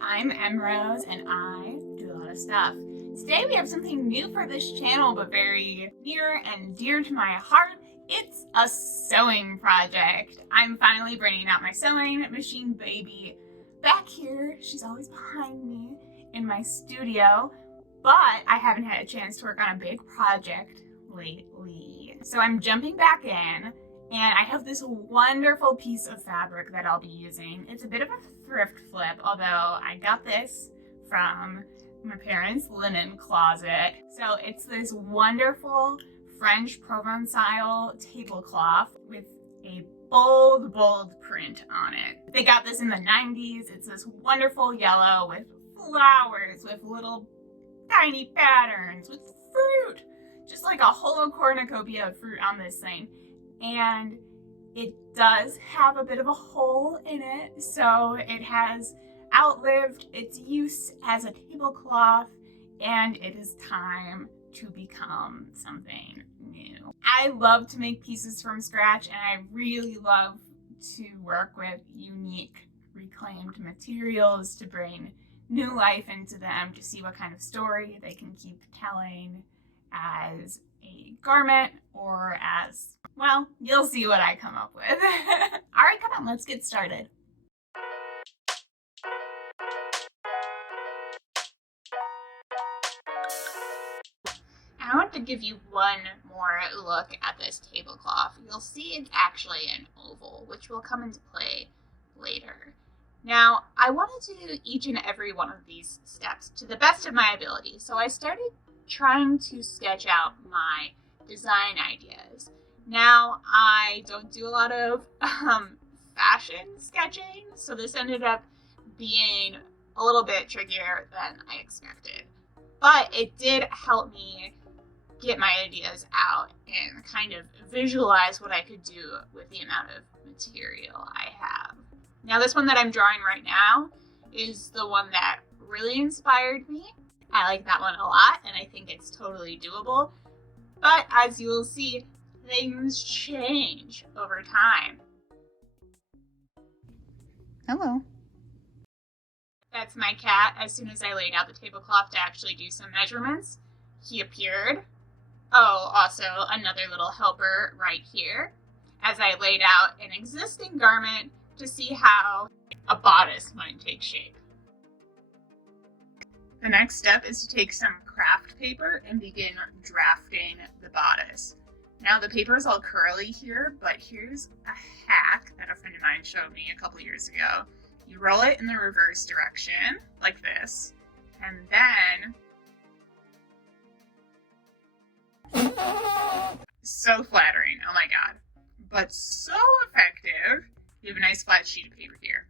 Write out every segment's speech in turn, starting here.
Hi, I'm Emrose and I do a lot of stuff. Today we have something new for this channel, but very near and dear to my heart. It's a sewing project. I'm finally bringing out my sewing machine baby back here. She's always behind me in my studio, but I haven't had a chance to work on a big project lately. So I'm jumping back in. And I have this wonderful piece of fabric that I'll be using. It's a bit of a thrift flip, although I got this from my parents' linen closet. So it's this wonderful French Provençal tablecloth with a bold, bold print on it. They got this in the 90s. It's this wonderful yellow with flowers, with little tiny patterns, with fruit. Just like a whole cornucopia of fruit on this thing. And it does have a bit of a hole in it, so it has outlived its use as a tablecloth, and it is time to become something new. I love to make pieces from scratch, and I really love to work with unique reclaimed materials to bring new life into them, to see what kind of story they can keep telling as a garment or as, well, you'll see what I come up with. All right, come on, let's get started. I want to give you one more look at this tablecloth. You'll see it's actually an oval, which will come into play later. Now, I wanted to do each and every one of these steps to the best of my ability, so I started trying to sketch out my design ideas. Now, I don't do a lot of fashion sketching, so this ended up being a little bit trickier than I expected. But it did help me get my ideas out and kind of visualize what I could do with the amount of material I have. Now, this one that I'm drawing right now is the one that really inspired me. I like that one a lot, and I think it's totally doable. But as you will see, things change over time. Hello. That's my cat. As soon as I laid out the tablecloth to actually do some measurements, he appeared. Oh, also another little helper right here, as I laid out an existing garment to see how a bodice might take shape. The next step is to take some craft paper and begin drafting the bodice. Now the paper is all curly here, but here's a hack that a friend of mine showed me a couple years ago. You roll it in the reverse direction, like this, and then... So flattering, oh my god. But so effective. You have a nice flat sheet of paper here.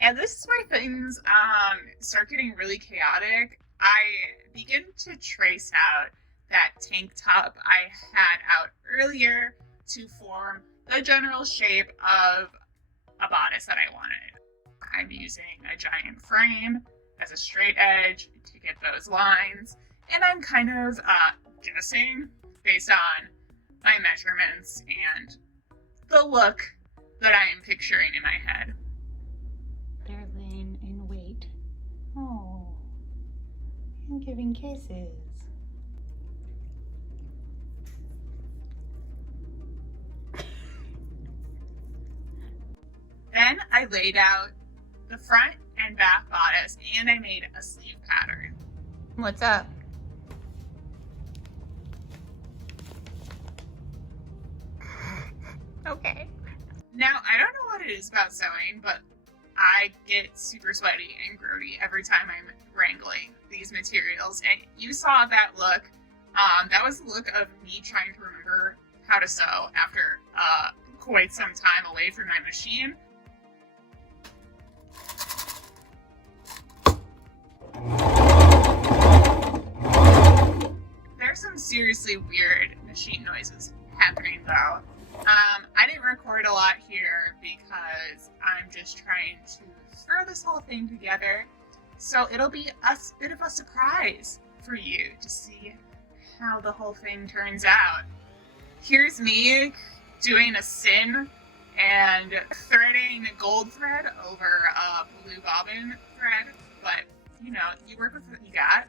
And this is where things start getting really chaotic. I begin to trace out that tank top I had out earlier to form the general shape of a bodice that I wanted. I'm using a giant frame as a straight edge to get those lines, and I'm kind of guessing based on my measurements and the look that I am picturing in my head. They're laying in wait. Oh, and giving kisses. Then I laid out the front and back bodice, and I made a sleeve pattern. What's up? Okay. Now, I don't know what it is about sewing, but I get super sweaty and grody every time I'm wrangling these materials. And you saw that look. That was the look of me trying to remember how to sew after quite some time away from my machine. There's some seriously weird machine noises happening though. I didn't record a lot here because I'm just trying to throw this whole thing together. So it'll be a bit of a surprise for you to see how the whole thing turns out. Here's me doing a sin and threading gold thread over a blue bobbin thread, but you know, you work with what you got.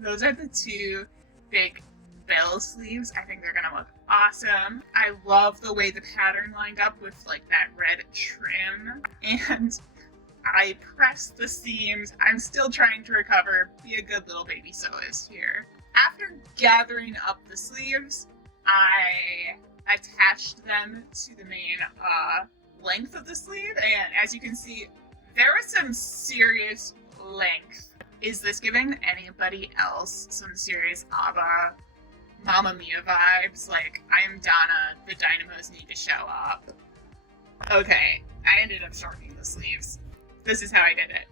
Those are the two big bell sleeves. I think they're gonna look awesome. I love the way the pattern lined up with like that red trim, and I pressed the seams. I'm still trying to recover. Be a good little baby sewist here. After gathering up the sleeves, I attached them to the main length of the sleeve, and as you can see, there was some serious length. Is this giving anybody else some serious ABBA, Mamma Mia vibes? Like, I am Donna, the dynamos need to show up. Okay, I ended up shortening the sleeves. This is how I did it.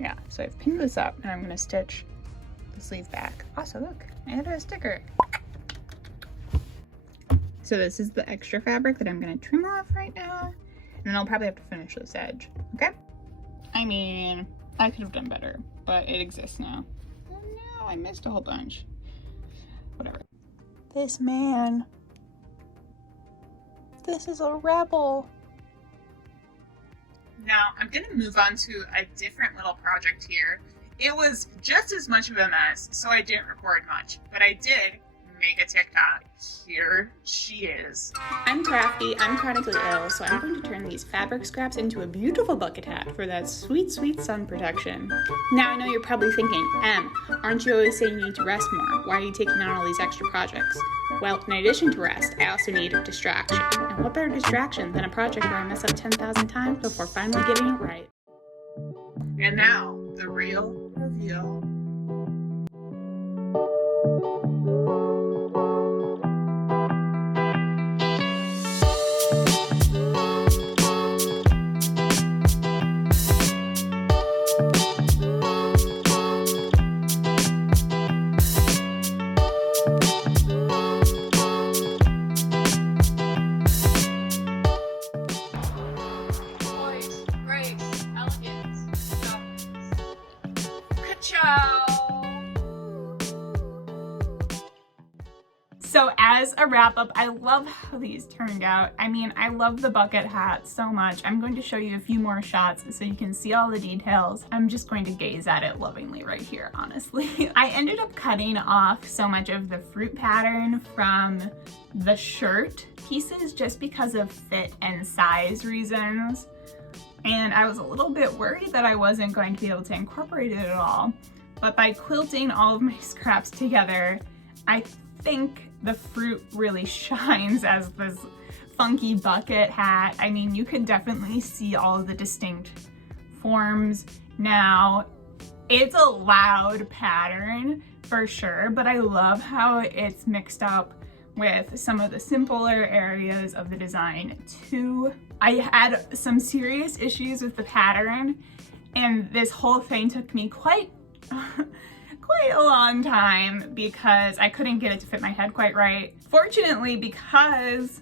Yeah, so I've pinned this up and I'm gonna stitch the sleeves back. Also, look, I added a sticker. So this is the extra fabric that I'm gonna trim off right now, and then I'll probably have to finish this edge, okay? I mean, I could have done better, but it exists now. Oh no, I missed a whole bunch. Whatever. This man. This is a rebel. Now, I'm gonna move on to a different little project here. It was just as much of a mess, so I didn't record much, but I did make a TikTok. Here she is. I'm crafty, I'm chronically ill, so I'm going to turn these fabric scraps into a beautiful bucket hat for that sweet, sweet sun protection. Now I know you're probably thinking, Em, aren't you always saying you need to rest more? Why are you taking on all these extra projects? Well, in addition to rest, I also need distraction. And what better distraction than a project where I mess up 10,000 times before finally getting it right? And now, the real reveal. So as a wrap-up, I love how these turned out. I mean, I love the bucket hat so much. I'm going to show you a few more shots so you can see all the details. I'm just going to gaze at it lovingly right here, honestly. I ended up cutting off so much of the fruit pattern from the shirt pieces just because of fit and size reasons. And I was a little bit worried that I wasn't going to be able to incorporate it at all. But by quilting all of my scraps together, I think the fruit really shines as this funky bucket hat. I mean, you can definitely see all of the distinct forms now. It's a loud pattern for sure, but I love how it's mixed up with some of the simpler areas of the design too. I had some serious issues with the pattern, and this whole thing took me quite a long time because I couldn't get it to fit my head quite right. Fortunately, because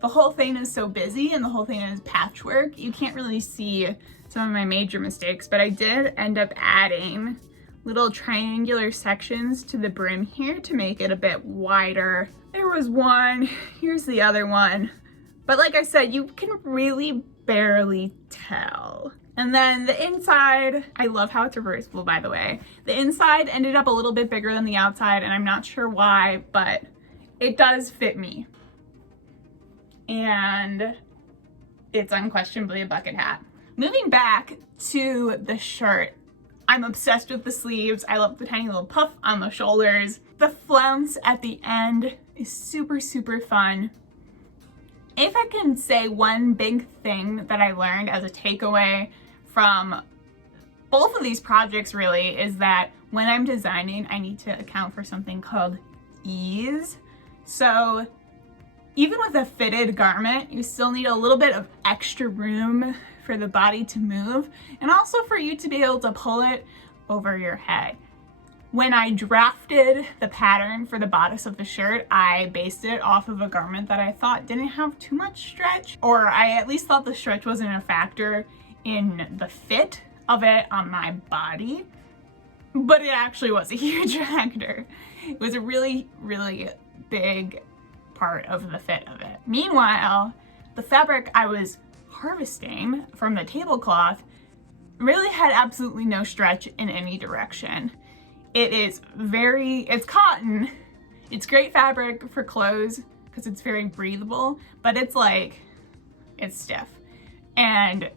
the whole thing is so busy and the whole thing is patchwork, you can't really see some of my major mistakes, but I did end up adding little triangular sections to the brim here to make it a bit wider. There was one, here's the other one. But like I said, you can really barely tell. And then the inside, I love how it's reversible, by the way. The inside ended up a little bit bigger than the outside, and I'm not sure why, but it does fit me. And it's unquestionably a bucket hat. Moving back to the shirt, I'm obsessed with the sleeves. I love the tiny little puff on the shoulders. The flounce at the end is super, super fun. If I can say one big thing that I learned as a takeaway from both of these projects really is that when I'm designing, I need to account for something called ease. So even with a fitted garment, you still need a little bit of extra room for the body to move and also for you to be able to pull it over your head. When I drafted the pattern for the bodice of the shirt, I based it off of a garment that I thought didn't have too much stretch, or I at least thought the stretch wasn't a factor in the fit of it on my body, but it actually was a huge factor. It was a really, really big part of the fit of it. Meanwhile, the fabric I was harvesting from the tablecloth really had absolutely no stretch in any direction. It's cotton. It's great fabric for clothes because it's very breathable, but it's stiff. And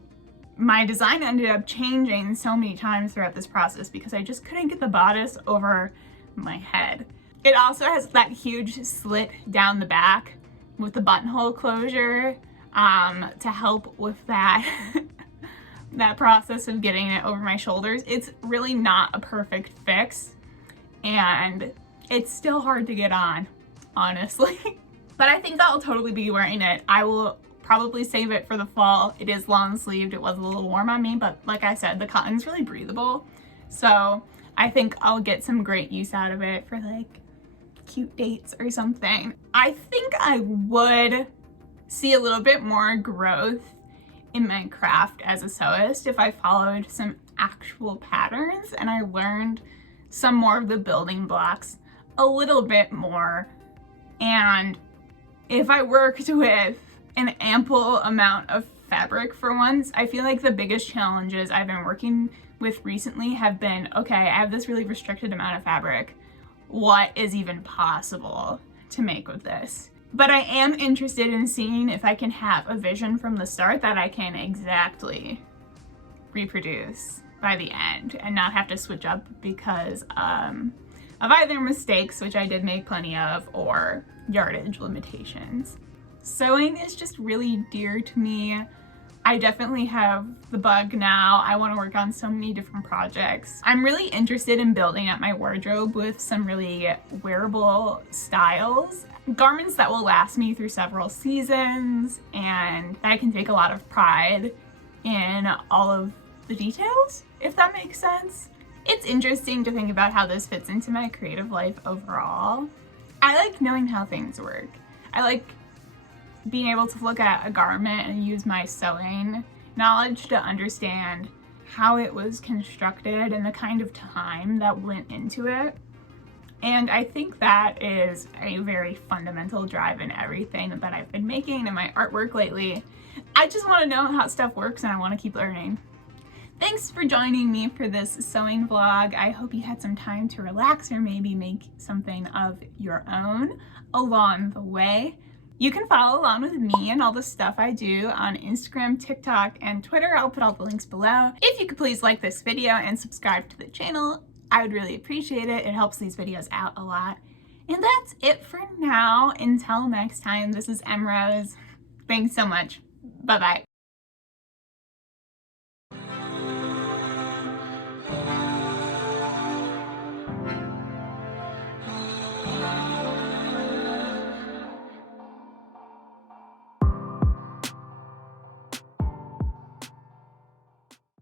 my design ended up changing so many times throughout this process because I just couldn't get the bodice over my head. It also has that huge slit down the back with the buttonhole closure to help with that that process of getting it over my shoulders. It's really not a perfect fix, and it's still hard to get on, honestly. But I think I'll totally be wearing it. I will probably save it for the fall. It is long sleeved. It was a little warm on me, but like I said, the cotton's really breathable. So I think I'll get some great use out of it for like cute dates or something. I think I would see a little bit more growth in my craft as a sewist if I followed some actual patterns and I learned some more of the building blocks a little bit more. And if I worked with an ample amount of fabric for once. I feel like the biggest challenges I've been working with recently have been, okay, I have this really restricted amount of fabric. What is even possible to make with this? But I am interested in seeing if I can have a vision from the start that I can exactly reproduce by the end and not have to switch up because of either mistakes, which I did make plenty of, or yardage limitations. Sewing is just really dear to me. I definitely have the bug now. I want to work on so many different projects. I'm really interested in building up my wardrobe with some really wearable styles. Garments that will last me through several seasons and that I can take a lot of pride in all of the details, if that makes sense. It's interesting to think about how this fits into my creative life overall. I like knowing how things work. I like being able to look at a garment and use my sewing knowledge to understand how it was constructed and the kind of time that went into it. And I think that is a very fundamental drive in everything that I've been making in my artwork lately. I just want to know how stuff works and I want to keep learning. Thanks for joining me for this sewing vlog. I hope you had some time to relax or maybe make something of your own along the way. You can follow along with me and all the stuff I do on Instagram, TikTok, and Twitter. I'll put all the links below. If you could please like this video and subscribe to the channel, I would really appreciate it. It helps these videos out a lot. And that's it for now. Until next time, this is Rose. Thanks so much. Bye-bye.